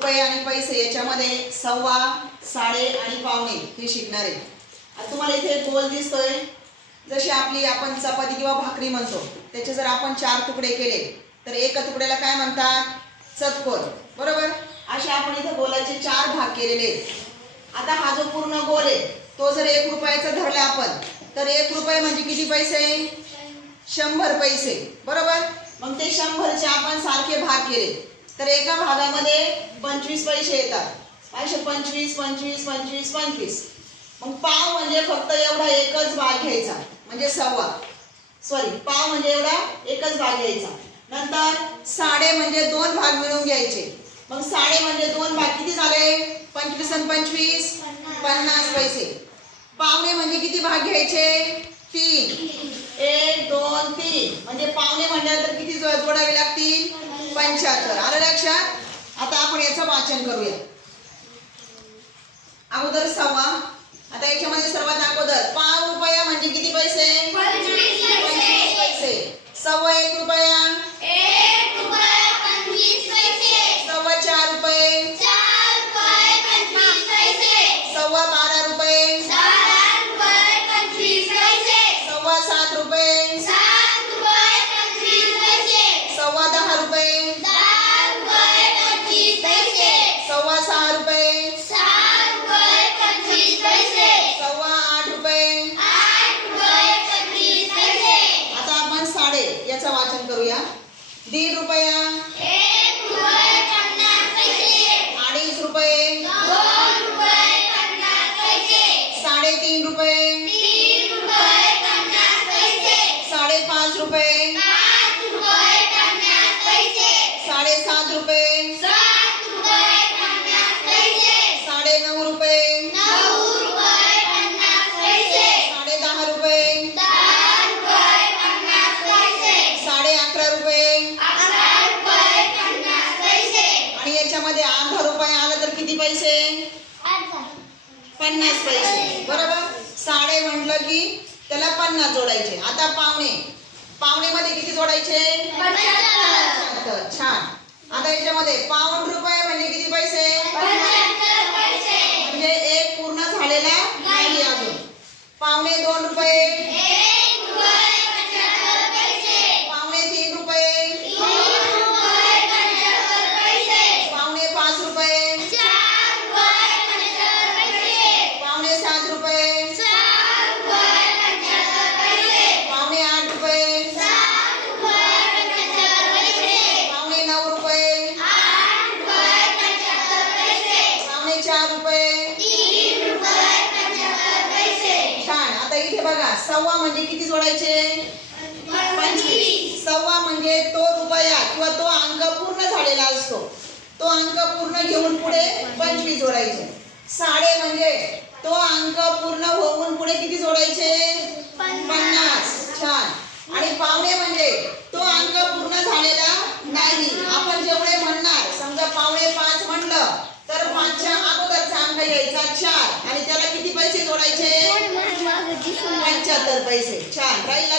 रुपये आणि पैसे याच्यामध्ये सव्वा, साडे आणि पावणे हे शिकणार आहे. आता तुम्हाला इथे एक गोल दिसतोय, जशी आपण चपाती किंवा भाकरी म्हणतो, त्याचे जर आपण 4 तुकडे केले तर एका तुकड्याला काय म्हणतात? चतकोर. बरोबर. असे आपण इथे गोलाचे 4 भाग केलेले आहेत. आता हा जो पूर्ण गोल आहे तो जर 1 रुपयाचा धरला आपण तर 1 रुपये म्हणजे किती पैसे? 100 पैसे. बरोबर. मग ते 100चे आपण सारखे भाग केले तर एका भागामध्ये 25 पैसे येतात. 25, 25, 25, 25. मग पाव म्हणजे फक्त एवढा एकच भाग घ्यायचा, म्हणजे सव्वा. पाव म्हणजे एवढा एकच भाग घ्यायचा. नंतर साडे म्हणजे 2 भाग मिळून घ्यायचे. मग साडे म्हणजे 2 भाग किती झाले? 25 आणि 25 50 पैसे. पावणे म्हणजे किती भाग घ्यायचे? 3. 1, 2, 3 म्हणजे पावणे म्हटल्यानंतर किती जोडावे लागतील? 75. आलं लक्षात? आता आपण याचं वाचन करूया. अगोदर सव्वा. आता याच्यामध्ये सर्वात अगोदर पाव रुपया म्हणजे किती पैसे? 25 पैसे. सव्वा 1 रुपया? 1 रुपया 25 पैसे. सव्वा 4 रुपये? 4 रुपये 25 पैसे. सव्वा 12 रुपये? 12 रुपये 25 पैसे. सव्वा 7 रुपये? 7 रुपये 25 पैसे. सव्वा 10 रुपये? 10 रुपये 25 पैसे. सव्वा 6 रुपये? 6 रुपये 25 पैसे. सव्वा 8 रुपये? 8 रुपये 25 पैसे. आता आपण साडे याचं वाचन करूया. 1.5 रुपया? 1 रुपये 50 पैसे. 2.5 रुपये? 2 रुपये 50 पैसे. 3.5 रुपये? 3 रुपये 50 पैसे. 5.5 रुपये? 5 रुपये 50 पैसे. 7.5 रुपये? 7 रुपये 50 पैसे. 9.5 रुपये? 9 रुपये 50 पैसे. 10.5 रुपये? 10 रुपये 50 पैसे. 11.5 रुपये? 11 रुपये 50 पैसे. आणि याच्यामध्ये अर्धा रुपये आला तर किती पैसे? 50 पैसे. बरोबर. साडे म्हटलं की त्याला 50 जोडायचे. आता पावणे. पावणे मध्ये किती जोडायचे? 75. छान. आता याच्यामध्ये पाऊण रुपये म्हणजे किती पैसे? 75 पैसे. म्हणजे एक पूर्ण झालेला नाही अजून. पावणे 2 रुपये? 1 रुपये 75 पैसे. पावणे 3 रुपये? 3 रुपये 75 पैसे. पावणे 5 रुपये? 4 रुपये 75 पैसे. पावणे 7 रुपये? 4 रुपये 75 पैसे. पावणे 8 रुपये? 7 रुपये 75 पैसे. पावणे 9 रुपये? 8 रुपये 75 पैसे. पावणे 4 रुपये? 3 रुपये 75 पैसे. छान. आता इथे बघा, सव्वा म्हणजे किती जोडायचे? 25. सव्वा म्हणजे तो रुपया किंवा तो अंक पूर्ण झालेला असतो, तो अंक पूर्ण घेऊन पुढे 25 जोडायचे. साडे म्हणजे तो अंक पूर्ण होऊन पुढे किती जोडायचे? 50. छान. आणि पावणे म्हणजे तो अंक पूर्ण झालेला नाही. आपण जेवढे म्हणणार, समजा पावणे 5 म्हणलं तर 5च्या अगोदरचा अंक घ्यायचा 4 आणि त्याला किती पैसे जोडायचे? 75 पैसे. छान. राहील